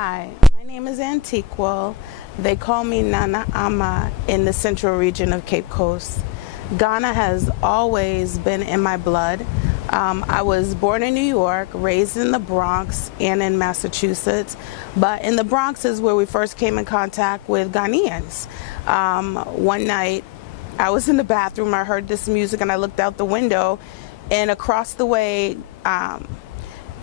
Hi, my name is Antiqua. They call me Nana Ama in the central region of Cape Coast. Ghana has always been in my blood. I was born in New York, raised in the Bronx and in Massachusetts, but in the Bronx is where we first came in contact with Ghanaians. One night I was in the bathroom, I heard this music and I looked out the window, and across the way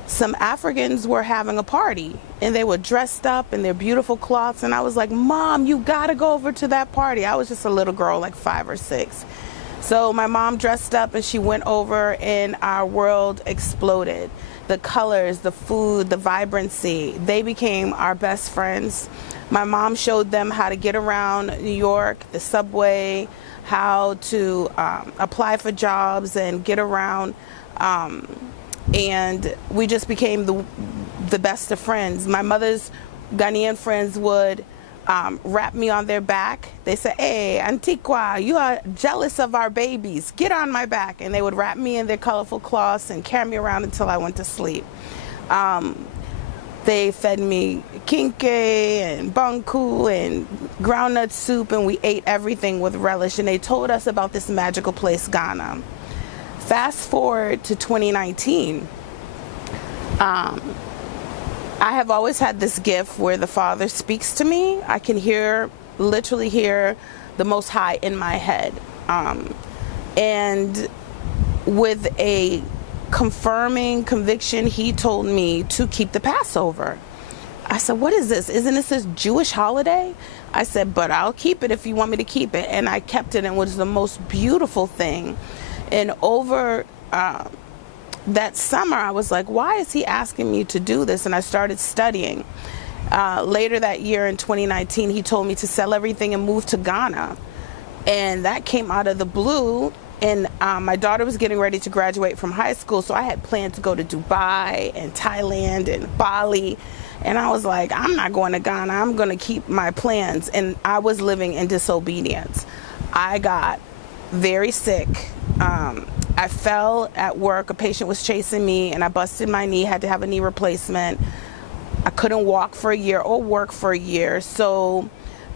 some Africans were having a party and they were dressed up in their beautiful cloths, and I was like, Mom, you gotta go over to that party. I was just a little girl, like 5 or 6. So my mom dressed up and she went over and our world exploded. The colors, the food, the vibrancy, they became our best friends. My mom showed them how to get around New York, the subway, how to apply for jobs and get around. And we just became the best of friends. My mother's Ghanaian friends would rap me on their back. They said, "Hey, Antiqua, you are jealous of our babies. Get on my back." And they would wrap me in their colorful cloths and carry me around until I went to sleep. They fed me kinke and banku and groundnut soup, and we ate everything with relish. And they told us about this magical place, Ghana. Fast forward to 2019. I have always had this gift where the Father speaks to me. I can literally hear the Most High in my head. And with a confirming conviction, he told me to keep the Passover. I said, what is this? Isn't this a Jewish holiday? I said, but I'll keep it if you want me to keep it. And I kept it, and it was the most beautiful thing. And over that summer, I was like, why is he asking me to do this? And I started studying. Later that year in 2019, he told me to sell everything and move to Ghana. And that came out of the blue. And my daughter was getting ready to graduate from high school, so I had planned to go to Dubai and Thailand and Bali. And I was like, I'm not going to Ghana. I'm going to keep my plans. And I was living in disobedience. I got very sick. I fell at work. A patient was chasing me and I busted my knee, had to have a knee replacement. I couldn't walk for a year or work for a year. So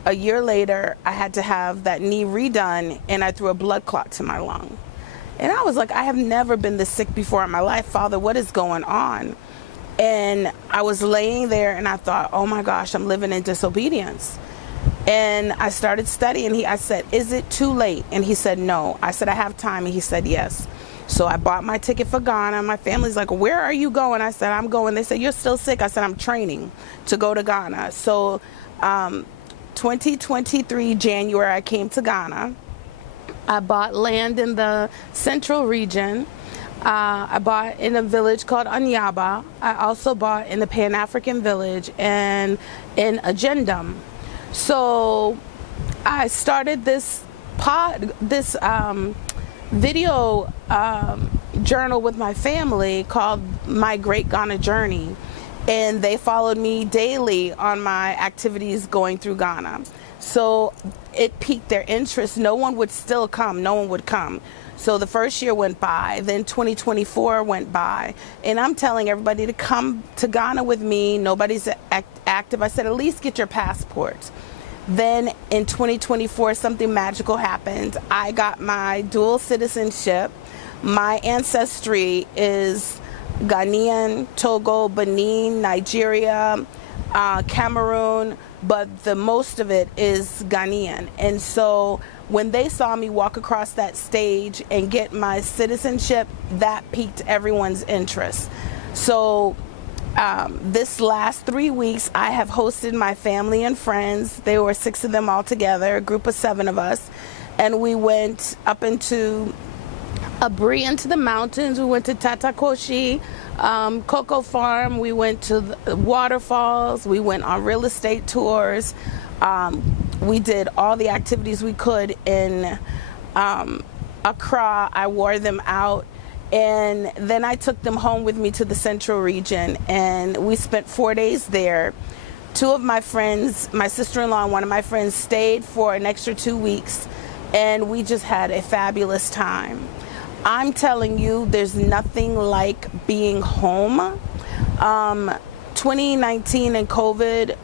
a year later, I had to have that knee redone, and I threw a blood clot to my lung. And I was like, I have never been this sick before in my life. Father, what is going on? And I was laying there and I thought, oh my gosh, I'm living in disobedience. And I started studying. I said, is it too late? And he said, no. I said, I have time. And he said, yes. So I bought my ticket for Ghana. My family's like, where are you going? I said, I'm going. They said, you're still sick. I said, I'm training to go to Ghana. So 2023 January, I came to Ghana. I bought land in the central region. I bought in a village called Anyaba. I also bought in the Pan-African village and in Agendum. So I started this video journal with my family called My Great Ghana Journey, and they followed me daily on my activities going through Ghana. So it piqued their interest. No one would still come. No one would come. So the first year went by, then 2024 went by, and I'm telling everybody to come to Ghana with me. Nobody's active. I said, at least get your passports. Then in 2024, something magical happened. I got my dual citizenship. My ancestry is Ghanaian, Togo, Benin, Nigeria, Cameroon, but the most of it is Ghanaian. And so when they saw me walk across that stage and get my citizenship, that piqued everyone's interest. So this last 3 weeks, I have hosted my family and friends. There were 6 of them all together, a group of 7 of us. And we went up into Abri, into the mountains. We went to Tatakoshi, Cocoa Farm. We went to the waterfalls. We went on real estate tours. We did all the activities we could in Accra. I wore them out. And then I took them home with me to the central region, and we spent 4 days there. 2 of my friends, my sister-in-law and one of my friends, stayed for an extra 2 weeks, and we just had a fabulous time. I'm telling you, there's nothing like being home. 2019 and COVID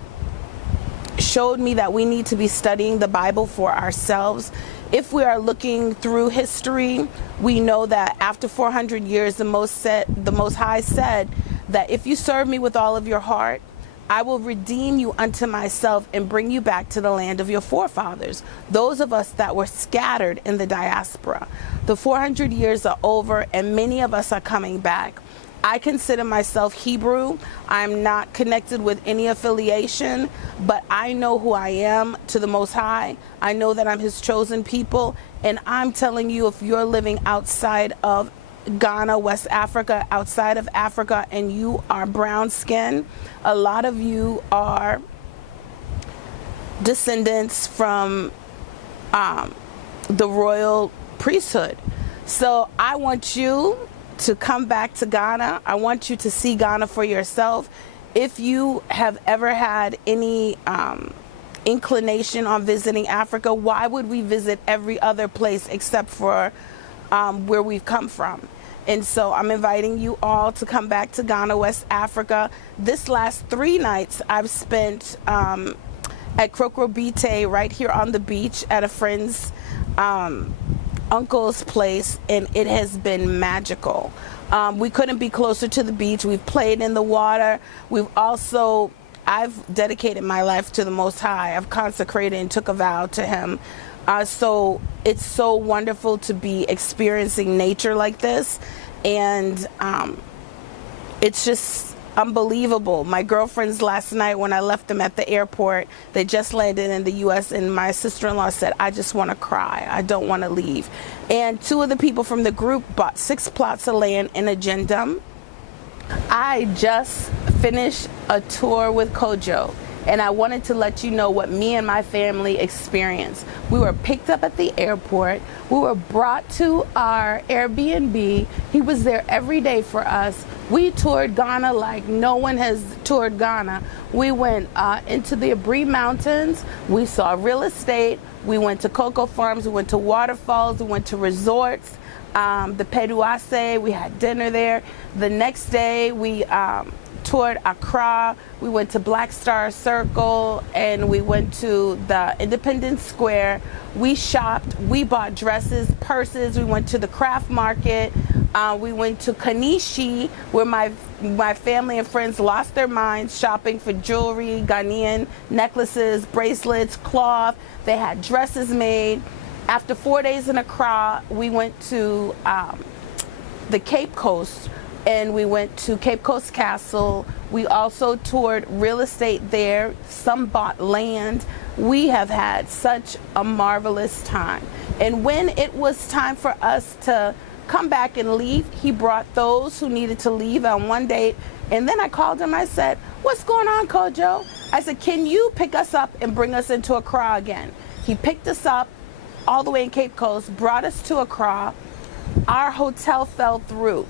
showed me that we need to be studying the Bible for ourselves. If we are looking through history, we know that after 400 years, the Most High said that if you serve me with all of your heart, I will redeem you unto myself and bring you back to the land of your forefathers, those of us that were scattered in the diaspora. The 400 years are over and many of us are coming back. I consider myself Hebrew. I'm not connected with any affiliation, but I know who I am to the Most High. I know that I'm His chosen people, and I'm telling you, if you're living outside of Ghana, West Africa, outside of Africa, and you are brown skin, a lot of you are descendants from the royal priesthood. So I want you to come back to Ghana. I want you to see Ghana for yourself. If you have ever had any inclination on visiting Africa, why would we visit every other place except for where we've come from? And so I'm inviting you all to come back to Ghana, West Africa. This last 3 nights I've spent at Krokrobite right here on the beach at a friend's uncle's place, and it has been magical. We couldn't be closer to the beach. We've played in the water. I've dedicated my life to the Most High. I've consecrated and took a vow to Him. So it's so wonderful to be experiencing nature like this, and it's just unbelievable. My girlfriends last night, when I left them at the airport, they just landed in the U.S., and my sister-in-law said, I just want to cry. I don't want to leave. And 2 of the people from the group bought 6 plots of land in Agendum. I just finished a tour with Kojo, and I wanted to let you know what me and my family experienced. We were picked up at the airport. We were brought to our Airbnb. He was there every day for us. We toured Ghana like no one has toured Ghana. We went into the Abri Mountains. We saw real estate. We went to cocoa farms. We went to waterfalls. We went to resorts. The Peruase, we had dinner there. The next day, we toured Accra. We went to Black Star Circle, and we went to the Independence Square. We shopped. We bought dresses, purses. We went to the craft market. We went to Kanishi, where my family and friends lost their minds shopping for jewelry, Ghanaian necklaces, bracelets, cloth. They had dresses made. After 4 days in Accra, we went to the Cape Coast, and we went to Cape Coast Castle. We also toured real estate there. Some bought land. We have had such a marvelous time. And when it was time for us to come back and leave, he brought those who needed to leave on one date. And then I called him. I said, what's going on, Kojo? I said, can you pick us up and bring us into Accra again? He picked us up all the way in Cape Coast, brought us to Accra. Our hotel fell through.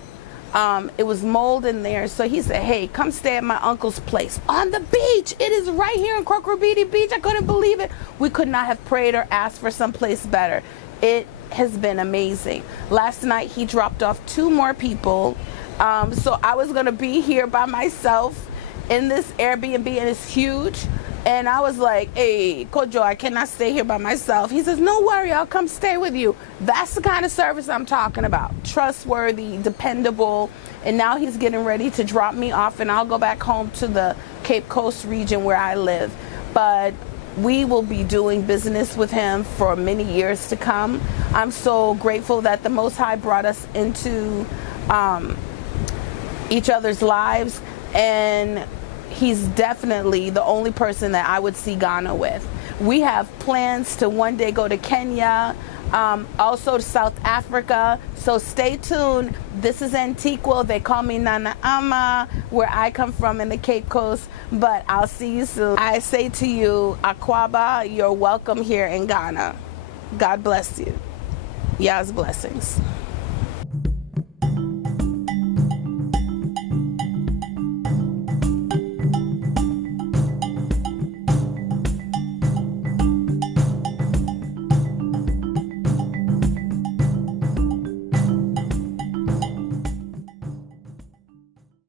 It was mold in there. So he said, hey, come stay at my uncle's place on the beach. It is right here in Krokrobite Beach. I couldn't believe it. We could not have prayed or asked for someplace better. It has been amazing. Last night, he dropped off 2 more people. So I was going to be here by myself in this Airbnb, and it's huge. And I was like, hey, Kojo, I cannot stay here by myself. He says, no worry, I'll come stay with you. That's the kind of service I'm talking about. Trustworthy, dependable. And now he's getting ready to drop me off, and I'll go back home to the Cape Coast region where I live. But we will be doing business with him for many years to come. I'm so grateful that the Most High brought us into each other's lives, and he's definitely the only person that I would see Ghana with. We have plans to one day go to Kenya, also to South Africa. So stay tuned. This is Antigua. They call me Nana Ama, where I come from in the Cape Coast. But I'll see you soon. I say to you, Akwaba, you're welcome here in Ghana. God bless you. Yah's blessings.